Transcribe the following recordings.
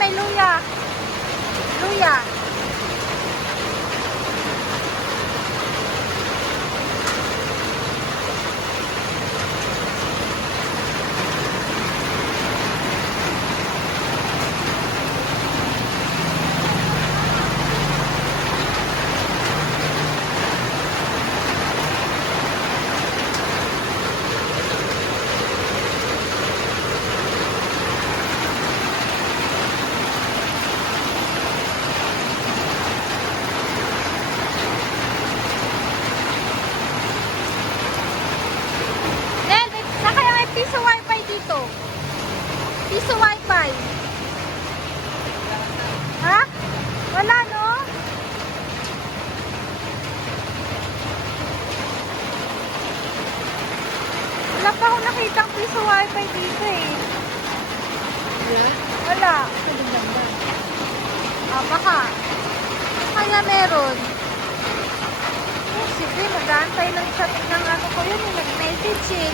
may luya. Luya. Piso wifi dito. Piso wifi. Ha? Wala, no? Wala pa akong nakitang piso wifi dito eh. Wala. Ah, baka. Kaya meron. Oh, sige, mag-aantay lang siya ng ano ko yun. Nag-message eh.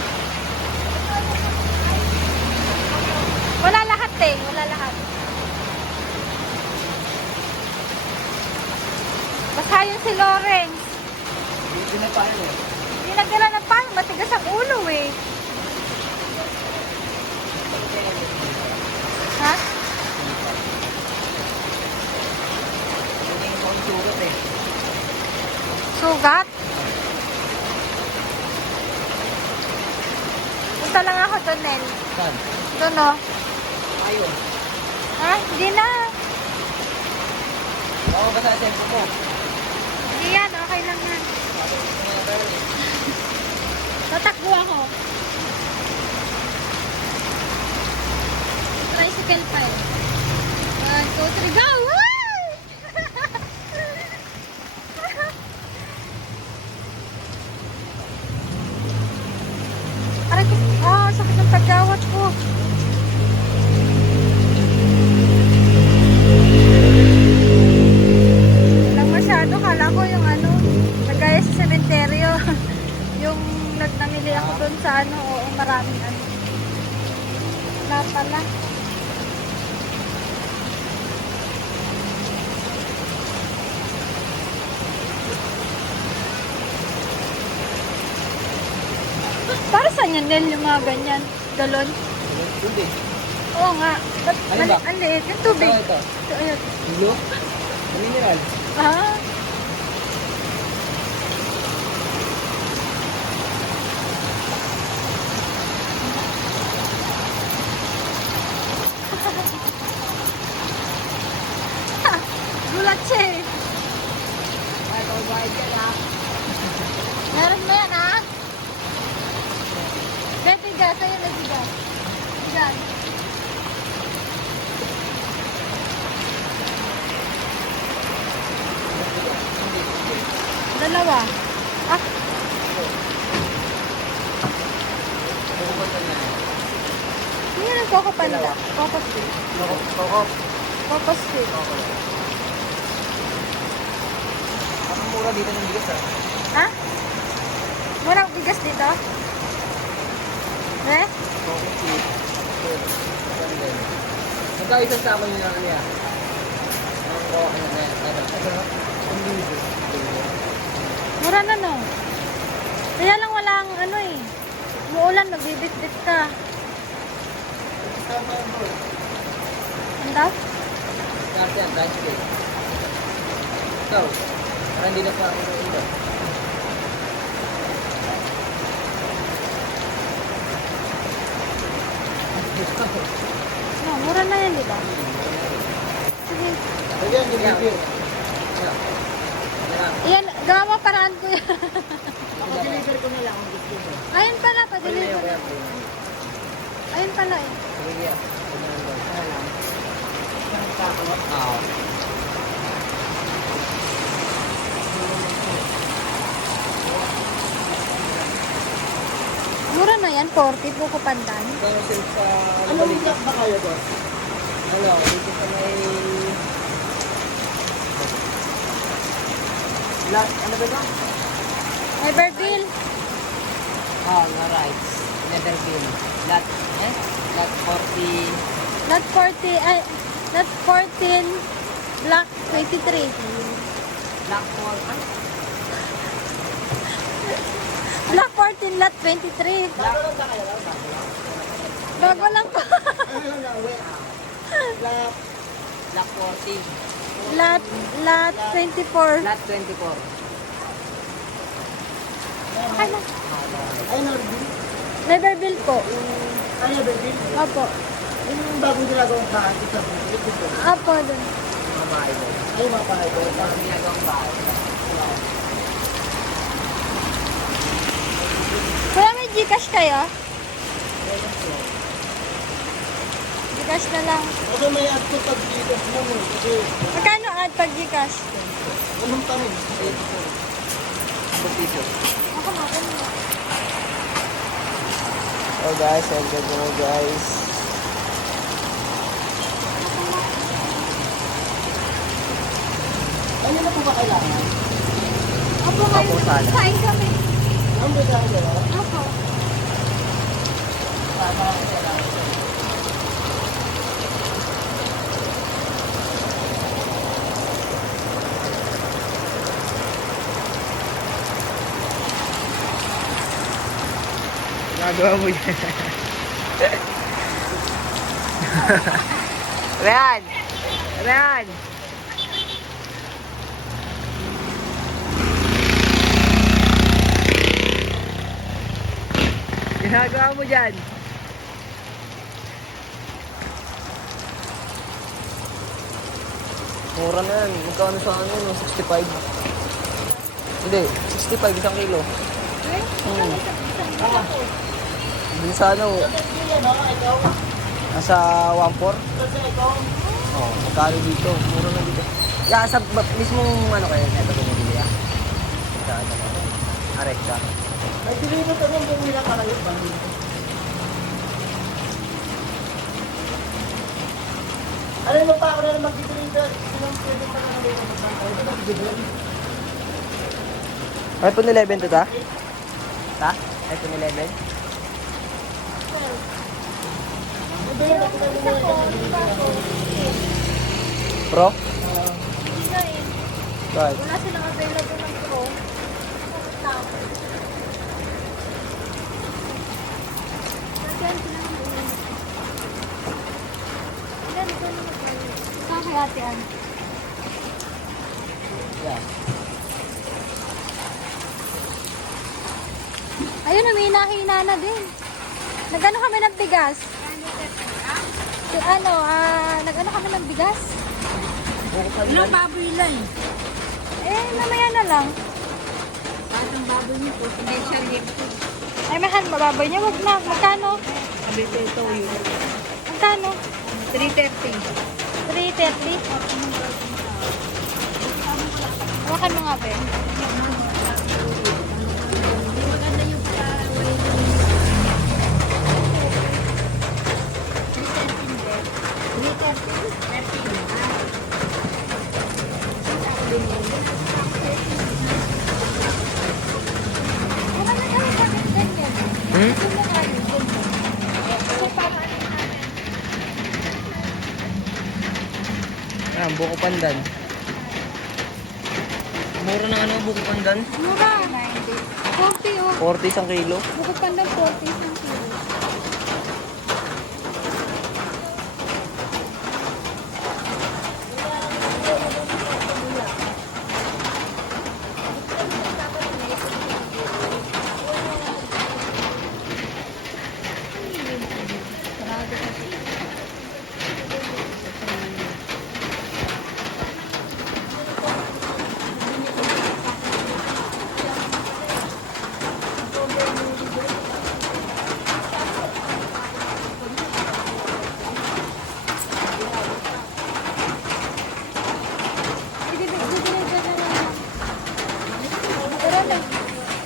Wala lahat eh. Wala lahat. Basta yun si Lawrence. Hindi na paano eh. Hindi nagdala ng paano. Matigas ang ulo eh. Ha? Hindi ko ang sugat eh. Sugat? Punta lang ako doon, Nel. Saan? Doon o. Ayun. Ha? Hindi na. Oo, basta sa tempo ko. Hindi yan. Okay lang yan. Tatakbo ako. Tricycle pa eh. 1, 2, 3, go! Woo! Aray ko. Ah, sakit ng pagkawat ko. Walang masyado. Kala ko yung ano, nagaya sa sementeryo. Yung namili ako doon sa ano, oo, maraming ano. Wala pala. Para saan yan, Nel, yung mga ganyan? Galon? Tubig. Oo nga. Ba't Ano ba? ang liit? Yung tubig. Ito. Ito, ayun. Ulo? Mineral. Ah. Gulat siya eh. Ay, kawabahid ka na. Meron mo yan, ha? May bigas. Ayun na bigas. Bigas. Dalawa. Ah, Pupunta na. hindi yan ang Coco Panda. Coco Stick. Koko. Coco Stick. Ang mura dito ng bigas ah. Ha? Murang bigas dito? Eh? Koko chip. Magkao isang tama nyo lang niya. Ang koko na na. Ang libo. Mura na, no? Kaya lang walang ano eh. Umuulan, magbibit-bit ka. Ano daw? Kasi ang rice cake. Ikaw, parang hindi na pa ako ito. No, mura na yan, di ba? Sige. Pwede yan, delivery. Iyan, gawa mo paraan ko yan. Deliver ko na lang kung gusto mo. Ayun pala, pa-deliver. Ayun pala eh. Sige, yan. Ano lang. Oo. Mura na yan, 40, buko pandan. Kaya since sa... Anong block ba kayo to? Ano, dito sa may... Last, ano ba ito? Everville. Oh, no rights. Neverville. Lot, eh? Lot 40... Lot 40, ay, Lot 14, Block 23. Black wall. Ay, Block 14, Lot 23. Bago lang po. Black 14. Lot 24. Lot 24. Okay lang. Ay, Norby. Neverville po. Ano ba, Bill? Opo. Yung bagong ginagawang bahay sa Bukit, ito. Opo, dun. Mga bahay doon. Ay, mga bahay ko. Mga ginagawang bahay. Kuya, may Gcash kayo? Gcash na lang. Kasi may add ko pag dito mo. Kasi, Magkano add pag Gcash? anong tanong? 2 piso. Ako mo. Oh guys, ang ganda mo guys. Ano na po ba kailangan? Opo, kayo. Opo, sana. Kain kami. Ang ba sa akin? Opo. Nagawa mo yan. Ryan! Ryan! Ginagawa mo dyan. Mura na yan. Magkano sa ano yun? 65. Hindi, 65 isang kilo. Hindi sa ano, nasa 1.4. Oh, magkano dito? Mura na dito. Yeah, sa mismong ano kayo, neto pinili ah. Sa ano, Arexa. May deliver ka ng bumila ka lang yung bangin. Alam mo pa ako na mag-deliver. Sinang pwede pa na namin mag-deliver. iPhone 11 to ta? Ta? iPhone 11? Pro? Hindi na eh. Right. Wala silang available ng Pro. Kaya Ate Ann. Yeah. Ayun, humina-hina na din. Nagano kami ng bigas? Si ano, nagano kami ng bigas? Ilang baboy lang eh. Mamaya na lang. Ang baboy niyo po, hindi siya libre. Ay, mahal, bababoy niya. Wag na. Magkano? Sabi ko ito yun. Magkano? 330. 330. Hawakan mo nga, be. Hindi maganda yung palaway. 330. Wala na kami bakit ganyan. Hmm? Gusto mo nga yun, ganyan. So, parang Ah, buko pandan. Mura ng ano, buko pandan? mura. 40 oh. 40 isang kilo. Bukod pa ng 40 isang kilo.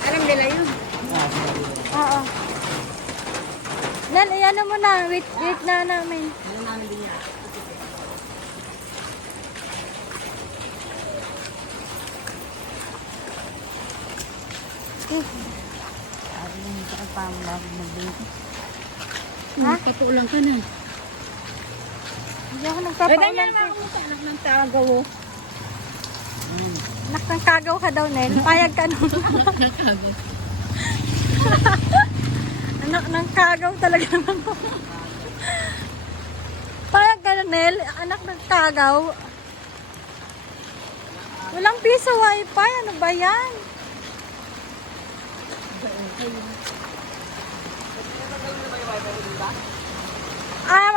Alam nila yun. Oo. Nan, ano mo na, wait na namin. Ano namin din yan? Sabi lang ito ka pa ang bago magbinti. Ha? Papulang ka na. Hindi ako Eh, nagpapaulan. ganyan naman ako sa anak ng tagaw. oh. Anak ng kagaw ka daw, Nel. Payag ka nun. Anak ng kagaw talaga naman. Payag ka na, Nel. Anak ng kagaw. Walang piso wifi. Ano ba yan?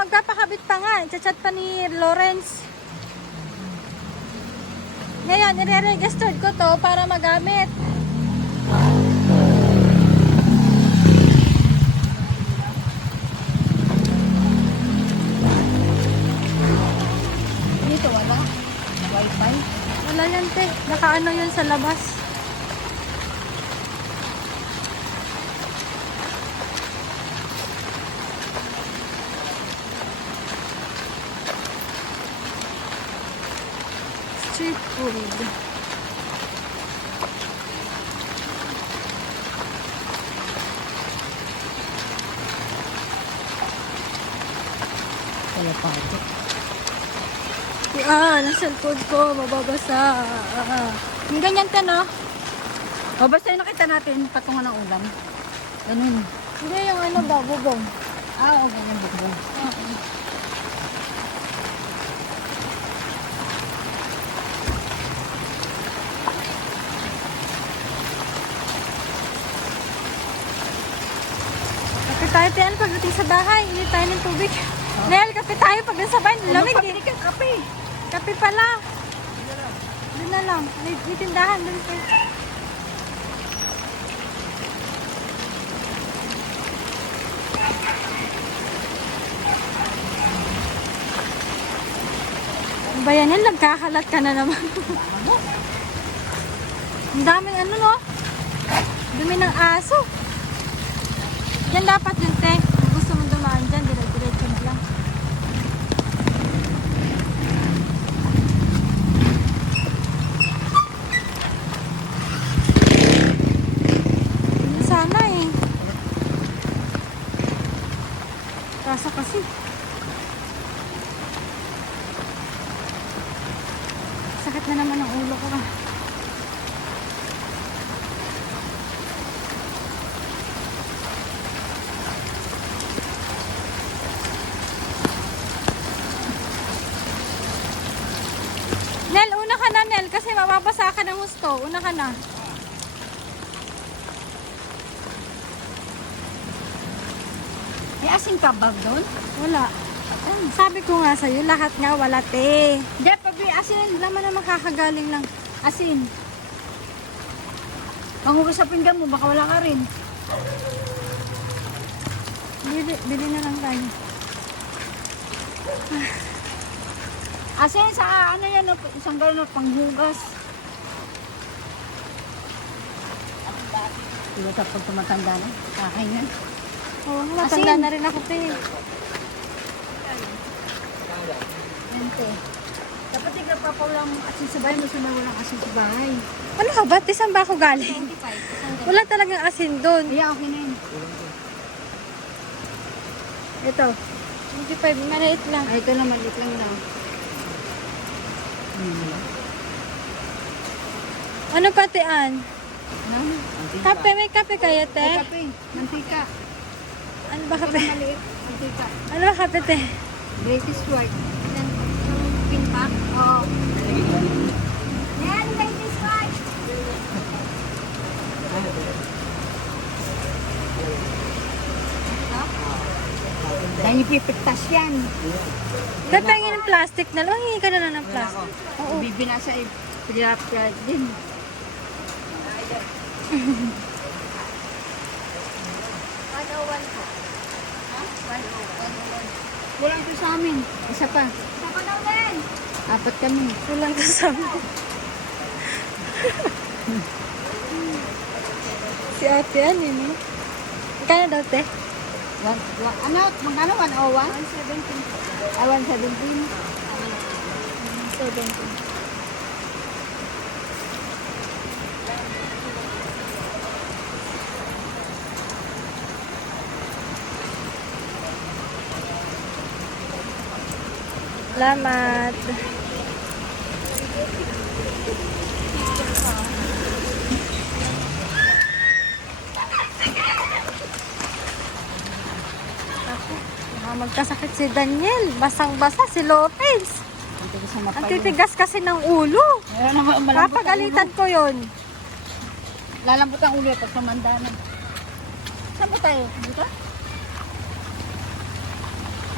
Magpapakabit pa nga. Chat pa ni Lawrence. Ngayon, i-registered ko to para magamit. Dito wala. Wi-Fi. Wala yan, te. Nakaano yun sa labas. Street food. Wala pa ito. Ang cellphone ko, mababasa. Yung ganyan ka, no? O basta yung nakita natin, patungan ng ulam. Ganun. Hindi, yung ano ba, bubong. Ah, o ganyan bukbong. Kape tayo, Tian, pagdating sa bahay. Init tayo ng tubig. Nel, kape tayo pagdating sa bahay. Lamig eh. ka kape. Kape pala. Doon na lang. May tindahan doon po. Ano ba yan? Nagkakalat ka na naman. Ang daming ano, no? Dumi ng aso. Yan dapat yun, te. Kung gusto mong dumaan dyan, dire-diretso mo lang. Yun sana eh. Kaso kasi. Sakit na naman ang ulo ko. Nel, una ka na, Nel, kasi mababasa ka ng gusto. Una ka na. May asing kabag doon? Wala. Sabi ko nga sa'yo, lahat nga wala, te. Hindi, pabi asin. Wala man na makakagaling lang. Asin. Mangugas sa pinggan mo, baka wala ka rin. Bili na lang tayo. Asin sa ano yan, isang galon na panghugas. Diba sa pag tumatanda na, kakain yan. Oo, matanda Asin. na rin ako, te. Ente. Dapat nagpapawalang asin sa bahay, mas walang asin sa bahay. Ano ka ba? Saan ba ako galing? 25. Wala talagang asin doon. Iya, okay na yun. Ito. 25, maliit lang. Ay, ito na, maliit lang daw. Ano pati, An? Ano? Kape, may kape kaya, Ay, te? kape. Mantika. Ano ba Ito kape? na maliit. Mantika. Ano ba kape, te? Greatest white. Yan. Pin pack? Oo. Yan, greatest white. Dahil ipipigtas yan. Pepengin ng plastic na lang. Hingi ka na lang ng plastic. Oo. Bibinasa ay pilap din. Kulang to sa amin. Isa pa. Isa pa daw din. Apat kami. Kulang ka sa amin. Si ate, ano yun, eh? Kaya daw, te? Ano? Magkano? 101? 117. Ah, 117. 70. Salamat. Ako, magkasakit si Daniel. Basang-basa si Lopez. Ang titigas kasi ng ulo. Meron naman malambot ang Papagalitan ko yon. ulo. Lalambot ang ulo pag sumanda na. Saan ba tayo? Dito?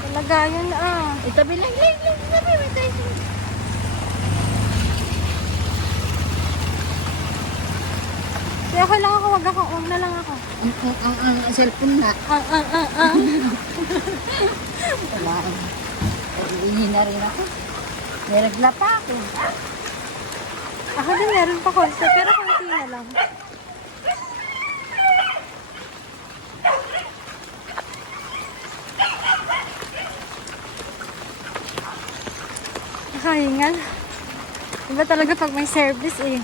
Talaga yun Itabi lang. Itabi. May tayo. Kaya okay lang ako, wag na lang ako. Ang cellphone na. Wala. Iihin na rin ako. May regla pa ako. Ako din meron pa konti, pero konti na lang. Nakahingal. Iba talaga pag may service eh.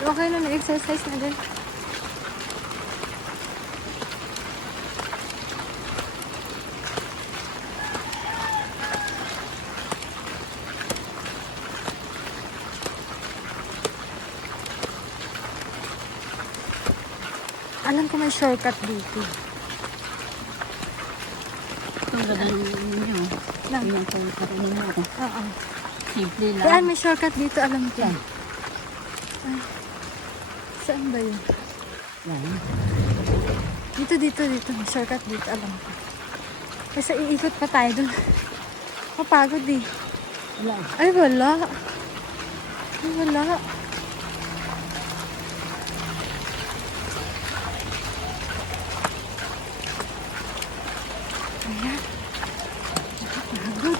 Okay na, nag-exercise na din. Alam ko may shortcut dito. Ang ganda ng inyo. Lang. Yung pagkakainin mo ako. Oo. Simple lang. Yan, may shortcut dito, alam ko. Saan? Ay, saan ba yun? Yan. Dito. May shortcut dito, alam ko. Kasi iikot pa tayo dun. Kapagod eh. Wala. Ay, wala. Ay, wala. Ayan. Nakapagod.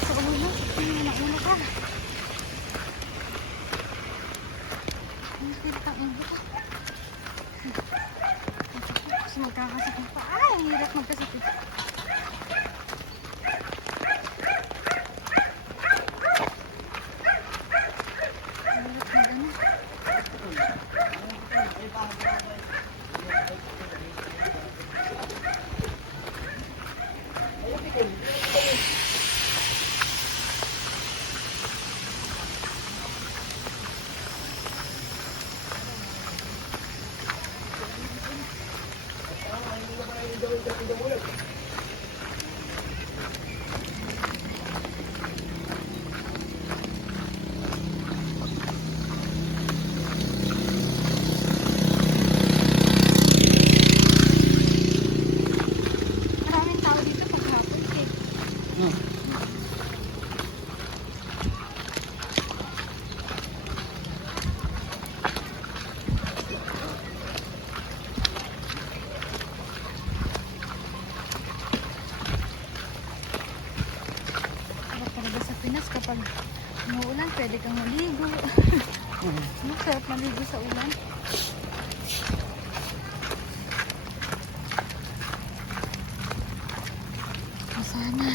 Sa ulo. Una ka. Ang hirap ang hirap. Kasi magkakasakit pa. Ay, ang hirap magkasakit. Ang hirap mag-ano. Maraming tao dito paghapon eh. Sarap talaga sa Pinas kapag umuulan, pwede kang maligo. Sarap maligo sa ulan. Sana.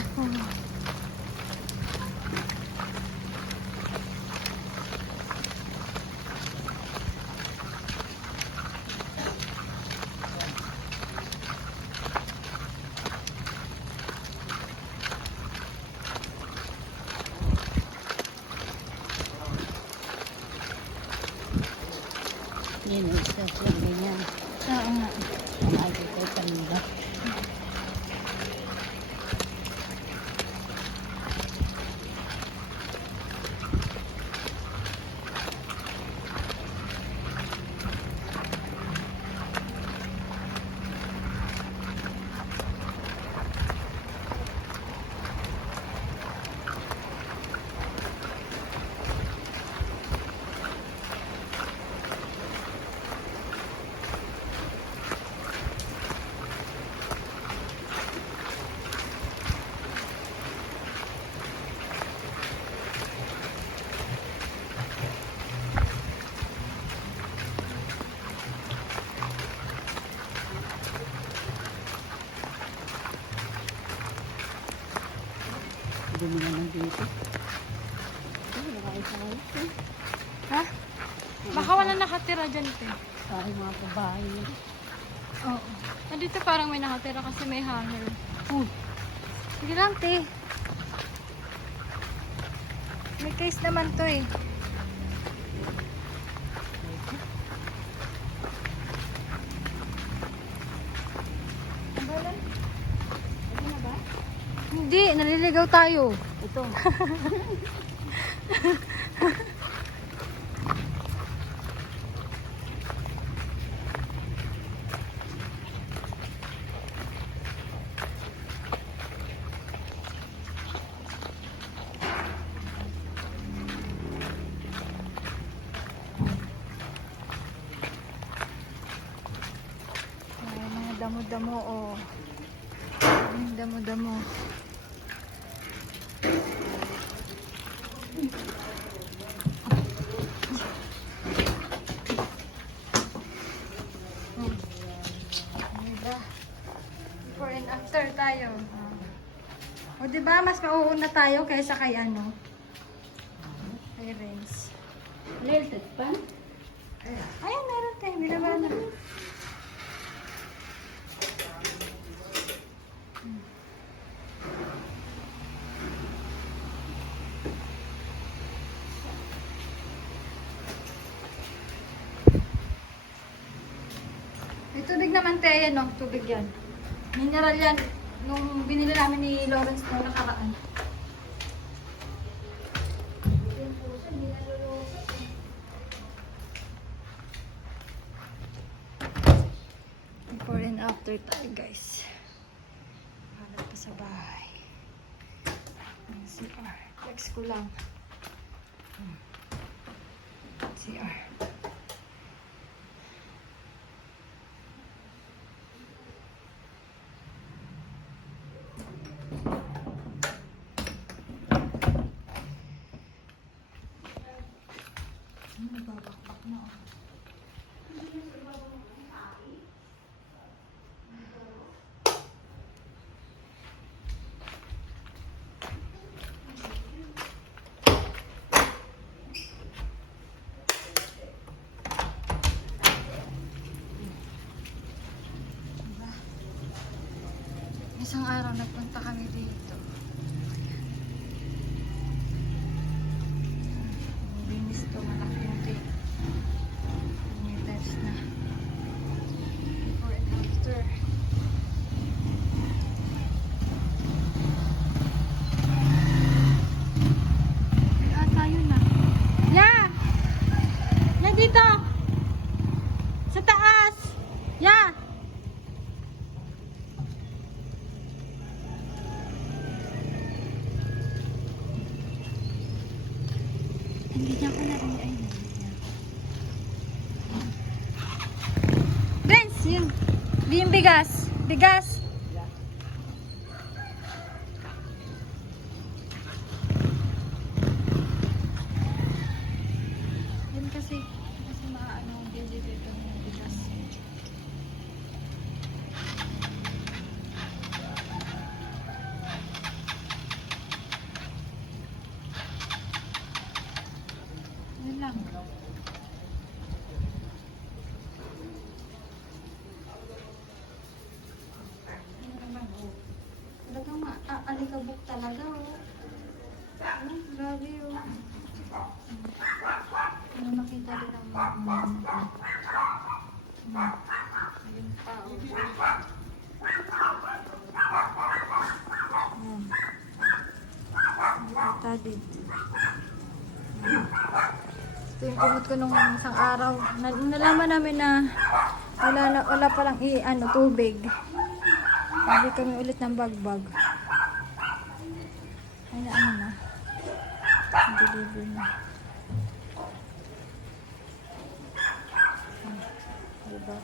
Yan, isa lang ganyan. Oo nga. Mahal ko kanila. Baka wala nakatira dyan, te. Ay, mga babae. Oo. Dito parang may nakatira kasi may hanger. Sige lang, te. May case naman to eh. Hindi, naliligaw tayo. Ito. Ay, mga damo-damo, oh. Ang damo-damo. Diba? Before and after tayo. O diba, mas mauuna tayo kaysa kay ano? Kay Renz. Lilted pa? Ayun, meron tayo. Binabahan na. May tubig naman tayo, no? Tubig yan. Mineral yan. Nung binili namin ni Lawrence nung nakaraan. Yung puso, hindi nalulusak eh. Before and after tayo, guys. Hanap pa sa bahay. Ang CR. Flex ko lang. CR. Nagbabakbak na ako. Isang araw nagpunta kami dito. Binis to, malaki yung tape. Meters na. Before and after. Tayo na. Ya! Ya dito! Sa taas! Ya! Hindi niya ako narinig. Ay, narinig niya. Vince, yung bigas. Bigas. Yun kasi maano, bili dito ng bigas. Yun lang. Talagang maalikabok talaga, oh. Grabe, oh. Ano makita rin ang yung tao. Makita din. Ito yung kumot ko nung isang araw. Nalaman namin na wala palang tubig. Hindi kami ulit ng bagbag. Ay na ano na. Deliver na. Diba?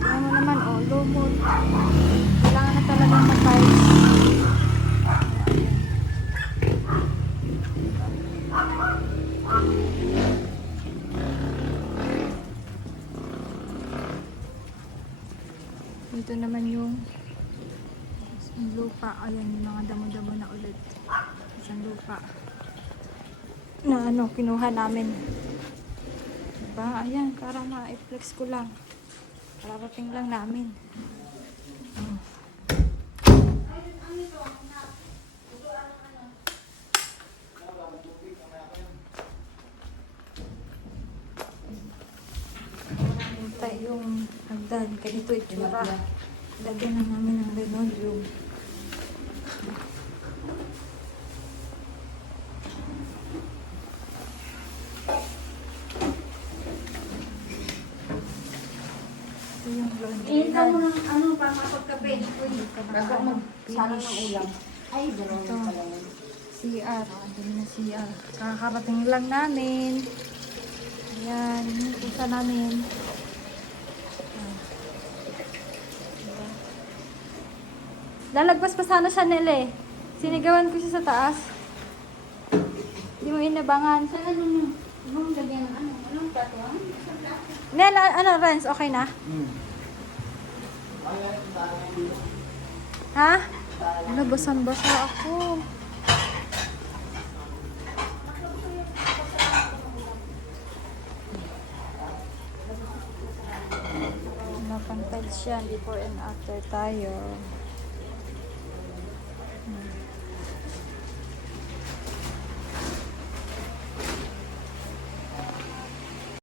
Tingnan mo naman, oh, lumot. Kailangan na talagang mag-tiles. Dito naman yung lupa. Ayan, yung mga damo-damo na ulit. Isang lupa. Na ano, kinuha namin. Diba? Ayan, para ma-flex ko lang. Kararating lang namin. Hintay yung hagdan. Ganito itsura. Lagyan na namin ng linoleum. Ito yung laundry. Ihinta mo ng ano para makapagkape. Uy, Bago magsala ng ulam. ay, gano'n Ito. pala yun. CR. Andun na CR. Kakarating lang namin. Ayan. Yung pusa namin. Ah. Diba? Lalagpas pa sana siya nila eh. Sinigawan ko siya sa taas. Hindi mo inabangan. Saan ano nyo? Anong lagyan ng ano? Anong plato? Nel, ano, Renz? Okay na? Ha? Ano, basang-basa ako. Napang-tiles siya. Before and after tayo.